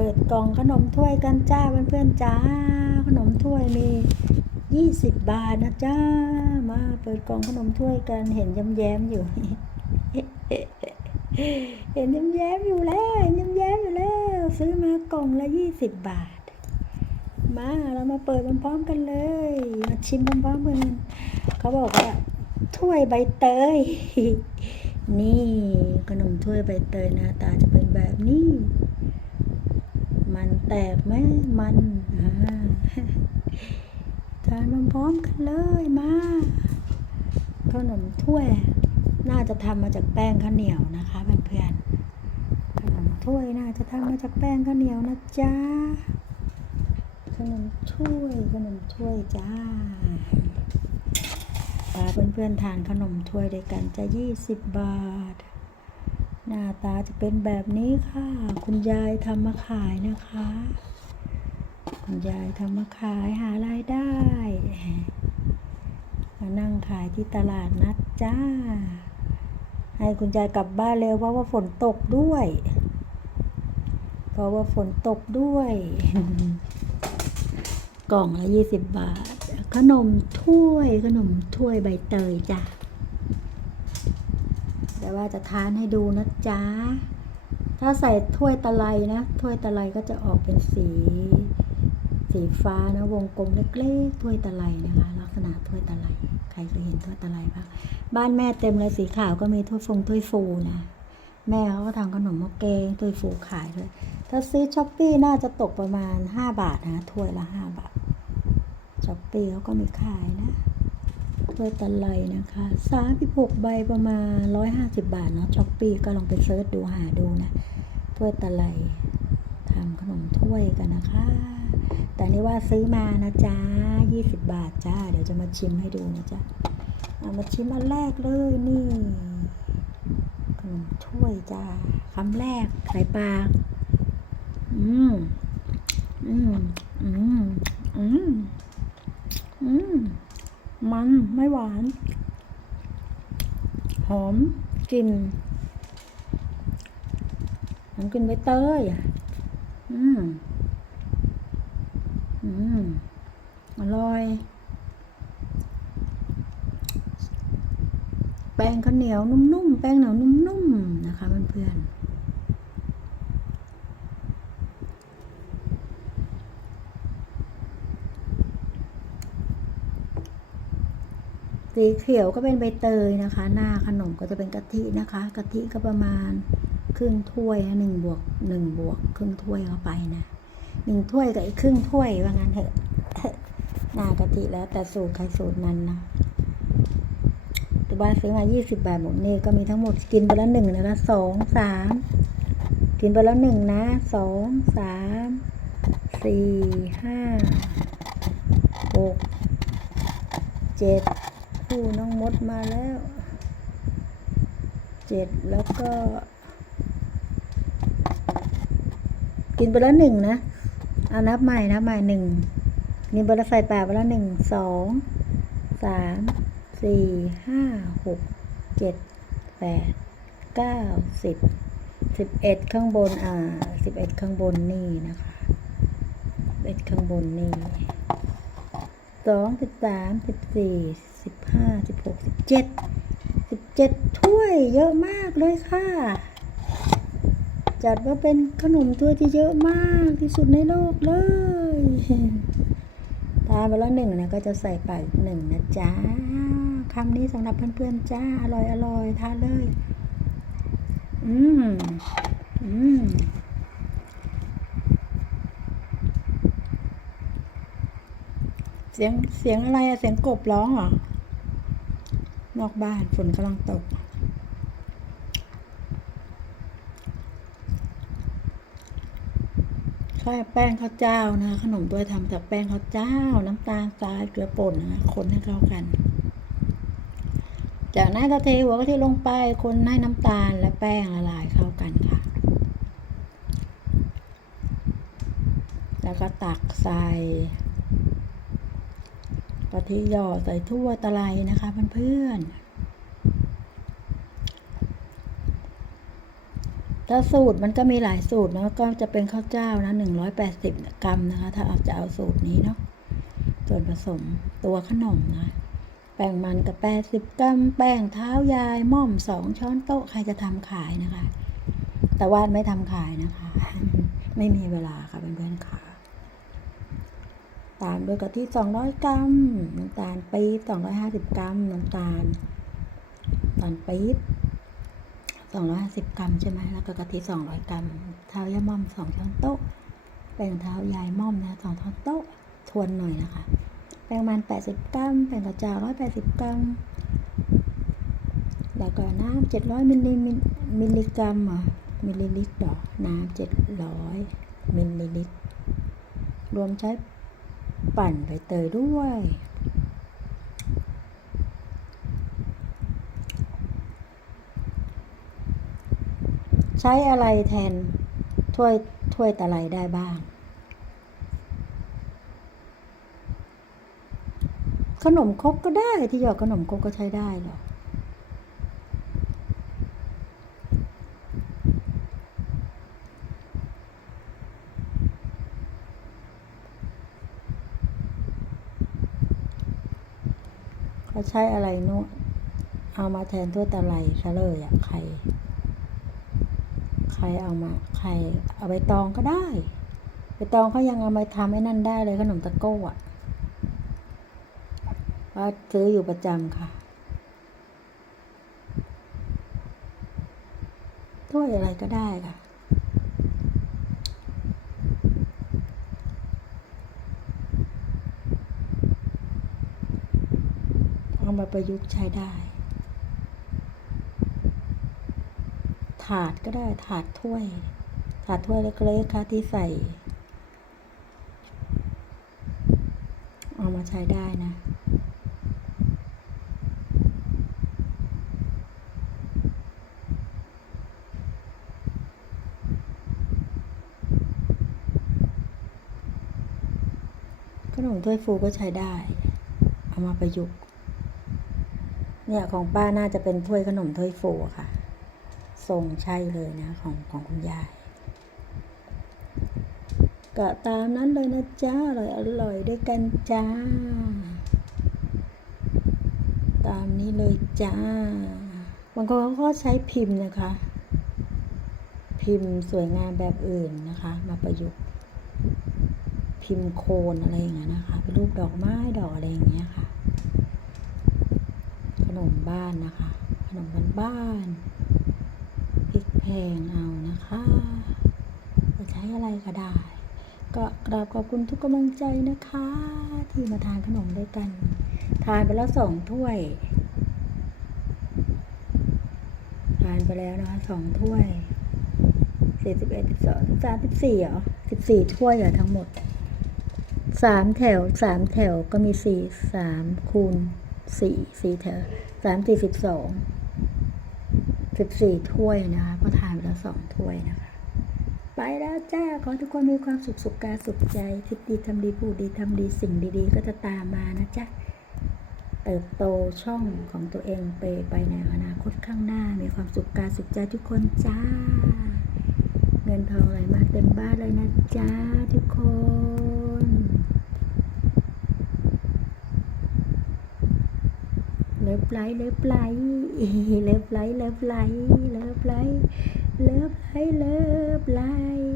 ปิดกล่องขนมถ้วยกันจ้าเพื่อนๆจ้า ขนมถ้วยมียี่สิบบาทนะจ้า มาเปิดกล่องขนมถ้วยกันเห็นยำแย้มอยู่ เห็นยำแย้มอยู่แล้วเห็นยำแย้มอยู่แล้ว ซื้อมากล่องละยี่สิบบาท มาเรามาเปิดพร้อมๆกันเลยมาชิมพร้อมๆกันเขาบอกว่าถ้วยใบเตย นี่ขนมถ้วยใบเตยหน้าตาจะเป็นแบบนี้ มันแตกไหมมันอ่าทานพร้อมกันเลยมาขนมถ้วย น่าจะทำมาจากแป้งข้าวเหนียวนะคะเพื่อนๆขนมถ้วยน่าจะทำมาจากแป้งข้าวเหนียวนะจ๊ะขนมถ้วยขนมถ้วยจ้าพาเพื่อนๆทานขนมถ้วยด้วยกันจะยี่สิบบาท หน้าตาจะเป็นแบบนี้ค่ะ คุณยายทำมาขายนะคะ คุณยายทำมาขายหารายได้ มานั่งขายที่ตลาดนัดจ้า ให้คุณยายกลับบ้านเร็วเพราะว่าฝนตกด้วย เพราะว่าฝนตกด้วย กล่องละยี่สิบบาท ขนมถ้วยขนมถ้วยใบเตยจ้ะ ว่าจะทานให้ดูนะจ๊ะ ถ้าใส่ถ้วยตะไลนะ ถ้วยตะไลก็จะออกเป็นสี สีฟ้านะวงกลมเล็กๆถ้วยตะไลนะคะ ลักษณะถ้วยตะไลใครเคยเห็นถ้วยตะไลบ้างบ้านแม่เต็มเลยสีขาวก็มีถ้วยฟงถ้วยฟูนะแม่เขาก็ทำขนมม้อแกงถ้วยฟูขายด้วย ถ้าซื้อช้อปปี้น่าจะตกประมาณ 5 บาทนะถ้วยละ 5 บาทช้อปปี้เขาก็มีขายนะ ถ้วยตะไลนะคะสามสิบหกใบประมาณ150บาทเนาะช้อปปี้ก็ลองไปเซิร์ชดูหาดูนะถ้วยตะไลทำขนมถ้วยกันนะคะ แต่นี่ว่าซื้อมานะจ๊ะ20บาทจ้า เดี๋ยวจะมาชิมให้ดูนะจ๊ะเอามาชิมอันแรกเลยนี่ขนมถ้วยจ้าคำแรกใส่ปากอืมอืมอืมอืม มันไม่หวาน หอมกลิ่นหอมกลิ่นใบเตยอืมอืมอร่อย แป้งข้าวเหนียวนุ่มๆ แป้งเหนียวนุ่มๆ นะคะเพื่อนๆ สีเขียวก็เป็นใบเตยนะคะ หน้าขนมก็จะเป็นกะทินะคะกะทิก็ประมาณครึ่งถ้วยหนึ่งบวกหนึ่งบวกครึ่งถ้วยเข้าไปนะหนึ่งถ้วยกับอีกครึ่งถ้วยว่างั้นเถอะหน้ากะทิแล้วแต่สูตรใครสูตรมันนะแต่บ้านซื้อมายี่สิบบาทหมดนี่ก็มีทั้งหมดกินไปแล้วหนึ่งนะคะสองสามกินไปแล้วหนึ่งนะสองสามสี่ห้าหกเจ็ด คู่น้องมดมาแล้วเจ็ดแล้วก็ กินไปแล้วหนึ่งนะ เอานับใหม่นับใหม่หนึ่งกินไปแล้วใส่ปากไปแล้วหนึ่งสองสามสี่ห้าหกเจ็ดแปดเก้าสิบสิบเอ็ดข้างบนอ่าสิบเอ็ดข้างบนนี่นะคะสิบเอ็ดข้างบนนี่สองสิบสามสิบสี่ สิบห้าสิบหกสิบเจ็ดสิบเจ็ดถ้วยเยอะมากเลยค่ะ จัดว่าเป็นขนมถ้วยที่เยอะมากที่สุดในโลกเลยทานไปแล้วหนึ่งนะก็จะใส่ไปหนึ่งนะจ๊ะคำนี้สำหรับเพื่อนๆจ้าอร่อยอร่อยทานเลย อืมอืมเสียงเสียงอะไรอะเสียงกบร้องเหรอ นอกบ้านฝนกำลังตกใช่แป้งข้าวเจ้านะ ขนมด้วยทำจากแป้งข้าวเจ้า น้ำตาลทรายเกลือป่นนะคนให้เข้ากัน จากนั้นก็เทหัวกะทิลงไปคนให้น้ำตาลและแป้งละลายเข้ากันค่ะ แล้วก็ตักใส่ กะทิหยอดใส่ทั่วตะไลนะคะเพื่อนๆถ้าสูตรมันก็มีหลายสูตรเนาะก็จะเป็นข้าวเจ้านะหนึ่งร้อยแปดสิบกรัมนะคะ ถ้าเอาจะเอาสูตรนี้เนาะส่วนผสมตัวขนมนะแป้งมันกับแปดสิบกรัมแป้งเท้ายายม่อมสองช้อนโต๊ะใครจะทำขายนะคะ แต่ว่านไม่ทำขายนะคะ ไม่มีเวลาค่ะเพื่อนๆค่ะ ตามด้วยกะทิ200 กรัม น้ำตาลปี๊บ250 กรัม น้ำตาลตาลปี๊บ250 กรัมใช่ไหมแล้วก็กะทิ200 กรัม เท้ายาม่อม 2 ช้อนโต๊ะ แป้งเท้ายายม่อมนะ2ช้อนโต๊ะ ทวนหน่อยนะคะ แป้งมัน 80 กรัม แป้งกระจา180 กรัม แล้วก็น้ำ700มิลลิมิลมิลลิกรัมอะมิลลิลิตรดอกน้ำ700มิลลิลิตร รวมใช้ ปั่นใบเตยด้วย ใช้อะไรแทนถ้วยถ้วยตะไลได้บ้าง ขนมครกก็ได้ที่หยอดขนมครกก็ใช้ได้หรอก ใช้อะไรนู่เอามาแทนถ้วยตะไลซะเลยอะใครใครเอามาใครเอาใบตองก็ได้ใบตองเขายังเอามาทำให้นั่นได้เลยขนมตะโก้อะว่าซื้ออยู่ประจำค่ะถ้วยอะไรก็ได้ค่ะ เอามาประยุกต์ใช้ได้ ถาดก็ได้ถาดถ้วย ถาดถ้วยเล็กๆค่ะที่ใส่ เอามาใช้ได้นะขนมถ้วยฟูก็ใช้ได้ เอามาประยุกต์ เนี่ยของป้าน่าจะเป็นถ้วยขนมถ้วยฟูค่ะ ทรงใช่เลยนะของของคุณยายก็ตามนั้นเลยนะจ้าอร่อยอร่อยด้วยกันจ้า ตามนี้เลยจ้าบางคนเขาก็ใช้พิมพ์นะคะ พิมพ์สวยงามแบบอื่นนะคะ มาประยุกต์พิมพ์โคนอะไรอย่างเงี้ยนะคะเป็นรูปดอกไม้ดอกอะไรอย่างเงี้ยค่ะ มบ้านนะคะ ขนมบ้านบ้านๆพริกแพงเอานะคะ จะใช้อะไรก็ได้ ก็กราบขอบคุณทุกกำลังใจนะคะ ที่มาทานขนมด้วยกัน ทานไปแล้วสองถ้วย ทานไปแล้วนะคะสองถ้วยสี่สิบเอ็ดสิบสองสิบสามสิบสี่เหรอสิบสี่ถ้วยเหรอทั้งหมดสามแถวสามแถวก็มีสี่สามคูณ สี่สี่แถวสามสี่สิบสองสิบสี่ถ้วยนะคะก็ทานไปแล้วสองถ้วยนะคะ ไปแล้วจ้า ขอทุกคนมีความสุขสุขกาสุขใจ คิดดีทำดีพูดดีทำดีสิ่งดีๆ ก็จะตามมานะจ๊ะเติบโตช่องของตัวเองไปไปในอนาคตข้างหน้า มีความสุขกาสุขใจทุกคนจ้า เงินทองไหลมาเต็มบ้านเลยนะจ้าทุกคน เลิฟ ไลท์เลิฟไลท์เลิฟไลท์เลิฟไลท์เลิฟไลท์เลิฟไลท์เลิฟไลท์